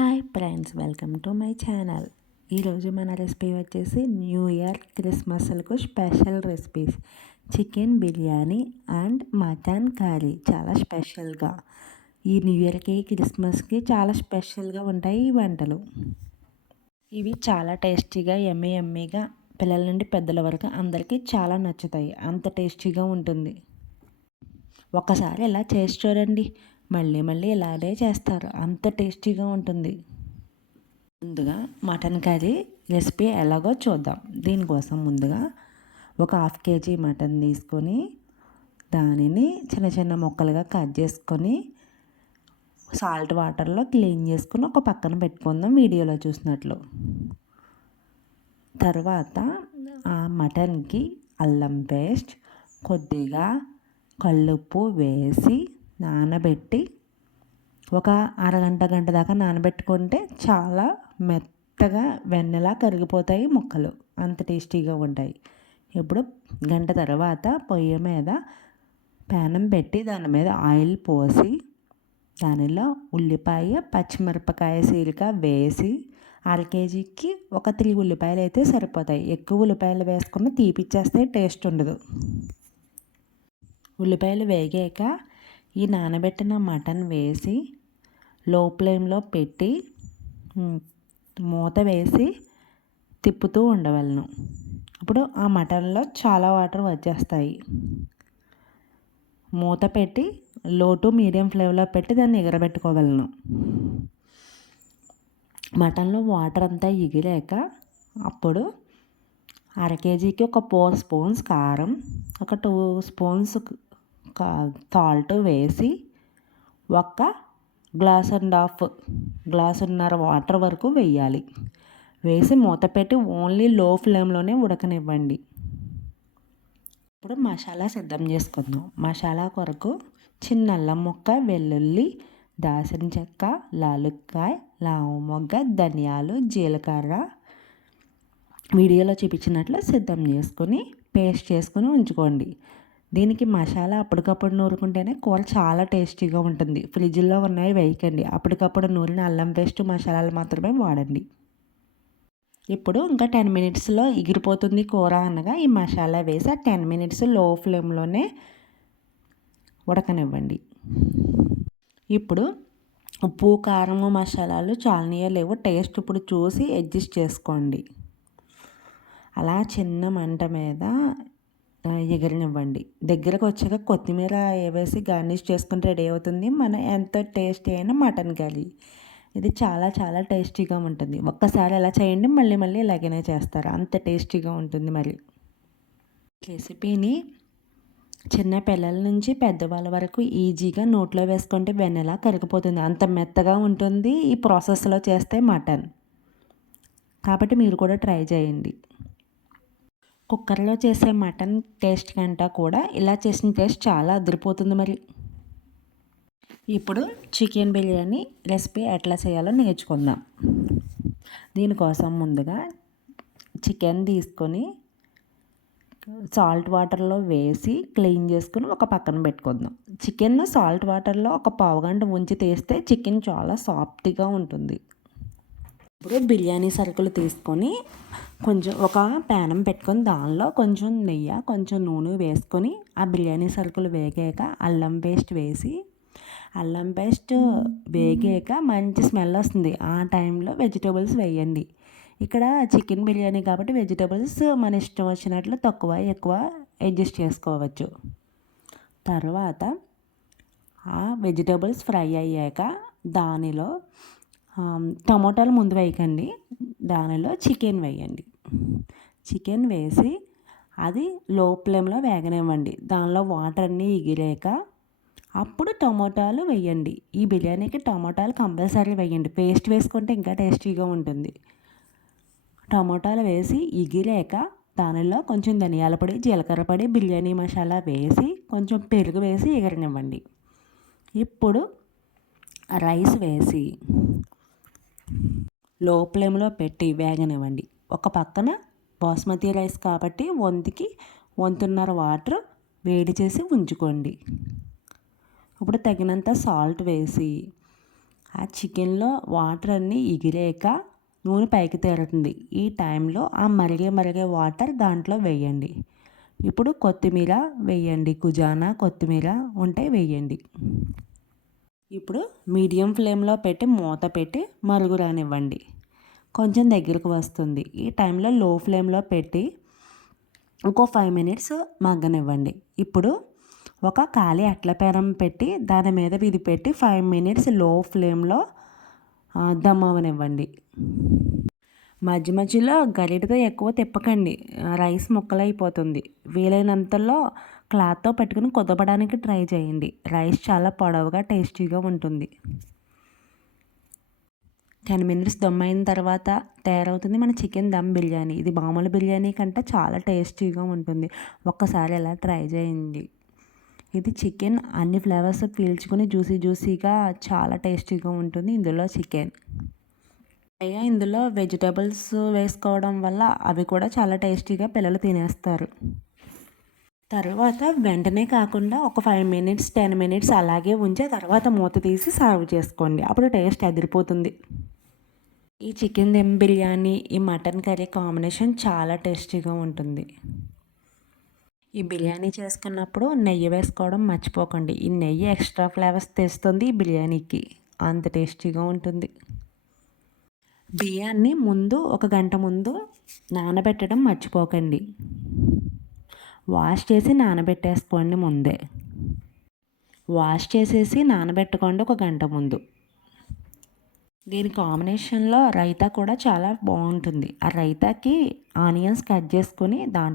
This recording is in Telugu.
Hi friends welcome to my channel. ఈరోజు మన రెసిపీ వచ్చేసి new year క్రిస్మస్లకు special recipes. Chicken biryani and mutton curry చాలా స్పెషల్గా. ఈ న్యూ ఇయర్కి క్రిస్మస్కి చాలా స్పెషల్గా ఉంటాయి ఈ వంటలు. ఇవి చాలా టేస్టీగా ఎమ్మె ఎమ్మెగా పిల్లల నుండి పెద్దల వరకు అందరికీ చాలా నచ్చుతాయి. అంత టేస్టీగా ఉంటుంది. ఒకసారి ఇలా చేసి చూడండి. మళ్ళీ మళ్ళీ ఇలాగే చేస్తారు. అంత టేస్టీగా ఉంటుంది. ముందుగా మటన్ కర్రీ రెసిపీ ఎలాగో చూద్దాం. దీనికోసం ముందుగా ఒక హాఫ్ కేజీ మటన్ తీసుకొని దానిని చిన్న చిన్న ముక్కలుగా కట్ చేసుకొని సాల్ట్ వాటర్లో క్లీన్ చేసుకుని ఒక పక్కన పెట్టుకుందాం వీడియోలో చూసినట్లు. తర్వాత ఆ మటన్కి అల్లం పేస్ట్ కొద్దిగా కల్లుప్పు వేసి నానబెట్టి ఒక అరగంట గంట దాకా నానబెట్టుకుంటే చాలా మెత్తగా వెన్నెలా కరిగిపోతాయి ముక్కలు. అంత టేస్టీగా ఉంటాయి. ఇప్పుడు గంట తర్వాత పొయ్యి మీద పానం పెట్టి దాని మీద ఆయిల్ పోసి దానిలో ఉల్లిపాయ పచ్చిమిరపకాయ సీలిక వేసి అర కేజీకి ఒక త్రీ ఉల్లిపాయలు అయితే సరిపోతాయి. ఎక్కువ ఉల్లిపాయలు వేసుకుని తీపిచ్చేస్తే టేస్ట్ ఉండదు. ఉల్లిపాయలు వేగాక ఈ నానబెట్టిన మటన్ వేసి లో ఫ్లేమ్లో పెట్టి మూత వేసి తిప్పుతూ ఉండవలను. అప్పుడు ఆ మటన్లో చాలా వాటర్ వచ్చేస్తాయి. మూత పెట్టి లో టు మీడియం ఫ్లేమ్లో పెట్టి దాన్ని ఎగరబెట్టుకోగలను మటన్లో వాటర్ అంతా ఎగిరాక అప్పుడు అర కేజీకి ఒక ఫోర్ స్పూన్స్ కారం ఒక టూ స్పూన్స్ సాల్ట్ వేసి ఒక గ్లాస్ అండ్ హాఫ్ గ్లాసున్నర వాటర్ వరకు వేయాలి. వేసి మూత పెట్టి ఓన్లీ లో ఫ్లేమ్లోనే ఉడకనివ్వండి. ఇప్పుడు మసాలా సిద్ధం చేసుకుందాం. మసాలా కొరకు చిన్న అల్లం ముక్క వెల్లుల్లి దాసిన చెక్క లాలుక్కాయ లావు మొగ్గ ధనియాలు జీలకర్ర వీడియోలో చూపించినట్లు సిద్ధం చేసుకొని పేస్ట్ చేసుకుని ఉంచుకోండి. దీనికి మసాలా అప్పటికప్పుడు నూరుకుంటేనే కూర చాలా టేస్టీగా ఉంటుంది. ఫ్రిడ్జ్లో ఉన్నాయి వేయకండి. అప్పటికప్పుడు నూరిన అల్లం పేస్ట్ మసాలాలు మాత్రమే వాడండి. ఇప్పుడు ఇంకా టెన్ మినిట్స్లో ఎగిరిపోతుంది కూర అనగా ఈ మసాలా వేసి ఆ టెన్ మినిట్స్లో ఫ్లేమ్లోనే ఉడకనివ్వండి. ఇప్పుడు ఉప్పు కారము మసాలాలు చాలనీయో లేవు. టేస్ట్ ఇప్పుడు చూసి అడ్జస్ట్ చేసుకోండి. అలా చిన్న మంట మీద ఎగరనివ్వండి. దగ్గరకు వచ్చాక కొత్తిమీర వేసి గార్నిష్ చేసుకుని రెడీ అవుతుంది. మన ఎంత టేస్టీ అయిన మటన్ కర్రీ ఇది చాలా చాలా టేస్టీగా ఉంటుంది. ఒక్కసారి అలా చేయండి మళ్ళీ మళ్ళీ ఇలాగనే చేస్తారు. అంత టేస్టీగా ఉంటుంది మరి. రెసిపీని చిన్న పిల్లల నుంచి పెద్దవాళ్ళ వరకు ఈజీగా నోట్లో వేసుకుంటే వెన్నెలా కరిగిపోతుంది. అంత మెత్తగా ఉంటుంది ఈ ప్రాసెస్లో చేస్తే మటన్. కాబట్టి మీరు కూడా ట్రై చేయండి. కుక్కర్లో చేసే మటన్ టేస్ట్ కంట కూడా ఇలా చేసిన టేస్ట్ చాలా అదిరిపోతుంది మరి. ఇప్పుడు చికెన్ బిర్యానీ రెసిపీ ఎట్లా చేయాలో నేర్చుకుందాం. దీనికోసం ముందుగా చికెన్ తీసుకొని సాల్ట్ వాటర్లో వేసి క్లీన్ చేసుకుని ఒక పక్కన పెట్టుకుందాం. చికెన్ సాల్ట్ వాటర్లో ఒక పావు గంట ఉంచి తీస్తే చికెన్ చాలా సాఫ్ట్గా ఉంటుంది. ఇప్పుడు బిర్యానీ సరుకులు తీసుకొని కొంచెం ఒక ప్యానం పెట్టుకొని దానిలో కొంచెం నెయ్యి కొంచెం నూనె వేసుకొని ఆ బిర్యానీ సరుకులు వేగాక అల్లం పేస్ట్ వేసి అల్లం పేస్ట్ వేగాక మంచి స్మెల్ వస్తుంది. ఆ టైంలో వెజిటేబుల్స్ వేయండి. ఇక్కడ చికెన్ బిర్యానీ కాబట్టి వెజిటేబుల్స్ మన ఇష్టం వచ్చినట్లు తక్కువ ఎక్కువ అడ్జస్ట్ చేసుకోవచ్చు. తర్వాత ఆ వెజిటేబుల్స్ ఫ్రై అయ్యాక దానిలో టమోటాలు ముందు వేయకండి. దానిలో చికెన్ వేయండి. చికెన్ వేసి అది లో ఫ్లేమ్లో వేగనివ్వండి. దానిలో వాటర్ అన్నీ ఎగిరాక అప్పుడు టమోటాలు వేయండి. ఈ బిర్యానీకి టమోటాలు కంపల్సరీ వేయండి. పేస్ట్ వేసుకుంటే ఇంకా టేస్టీగా ఉంటుంది. టమోటాలు వేసి ఇగిలేక దానిలో కొంచెం ధనియాల పొడి జీలకర్ర పొడి బిర్యానీ మసాలా వేసి కొంచెం పెరుగు వేసి ఎగరనివ్వండి. ఇప్పుడు రైస్ వేసి లో ఫ్లేమ్లో పెట్టి వేగనివ్వండి. ఒక పక్కన బాస్మతి రైస్ కాబట్టి వంతుకి వంతున్నర వాటర్ వేడి చేసి ఉంచుకోండి. ఇప్పుడు తగినంత సాల్ట్ వేసి ఆ చికెన్లో వాటర్ అన్నీ ఎగిరాక నూనె పైకి తేరుతుంది. ఈ టైంలో ఆ మరిగే మరిగే వాటర్ దాంట్లో వేయండి. ఇప్పుడు కొత్తిమీర వేయండి. కుజానా కొత్తిమీర ఉంటే వేయండి. ఇప్పుడు మీడియం ఫ్లేమ్లో పెట్టి మూత పెట్టి మరుగు రానివ్వండి. కొంచెం దగ్గరకు వస్తుంది. ఈ టైంలో లో ఫ్లేమ్లో పెట్టి ఇంకో ఫైవ్ మినిట్స్ మగ్గనివ్వండి. ఇప్పుడు ఒక ఖాళీ అట్ల పేరం పెట్టి దాని మీద ఇది పెట్టి ఫైవ్ మినిట్స్లో ఫ్లేమ్లో దమ్ అవనివ్వండి. మధ్య మధ్యలో గరిటతో ఎక్కువ తిప్పకండి. రైస్ ముక్కలైపోతుంది. వీలైనంతలో క్లాత్తో పెట్టుకుని కుదపడానికి ట్రై చేయండి. రైస్ చాలా పొడవుగా టేస్టీగా ఉంటుంది. టెన్ మినిట్స్ దమ్ అయిన తర్వాత తయారవుతుంది మన చికెన్ దమ్ బిర్యానీ. ఇది మామూలు బిర్యానీ కంటే చాలా టేస్టీగా ఉంటుంది. ఒక్కసారి ఎలా ట్రై చేయండి. ఇది చికెన్ అన్ని ఫ్లేవర్స్ పీల్చుకుని జ్యూసీ జ్యూసీగా చాలా టేస్టీగా ఉంటుంది. ఇందులో చికెన్ పైగా ఇందులో వెజిటేబుల్స్ వేసుకోవడం వల్ల అవి కూడా చాలా టేస్టీగా పిల్లలు తినేస్తారు. తర్వాత వెంటనే కాకుండా ఒక ఫైవ్ మినిట్స్ టెన్ మినిట్స్ అలాగే ఉంచి తర్వాత మూత తీసి సర్వ్ చేసుకోండి. అప్పుడు టేస్ట్ అదిరిపోతుంది. ఈ చికెన్ దమ్ బిర్యానీ ఈ మటన్ కర్రీ కాంబినేషన్ చాలా టేస్టీగా ఉంటుంది. ఈ బిర్యానీ చేసుకున్నప్పుడు నెయ్యి వేసుకోవడం మర్చిపోకండి. ఈ నెయ్యి ఎక్స్ట్రా ఫ్లేవర్స్ తెస్తుంది ఈ బిర్యానీకి. అంత టేస్టీగా ఉంటుంది. బియ్యాన్ని ముందు ఒక గంట ముందు నానబెట్టడం మర్చిపోకండి. వాష్ చేసి నానబెట్టేసుకోండి ముందే. వాష్ చేసేసి నానబెట్టుకోండి ఒక గంట ముందు. దీని కాంబినేషన్లో రైతా కూడా చాలా బాగుంటుంది. ఆ రైతాకి ఆనియన్స్ కట్ చేసుకుని దాంట్లో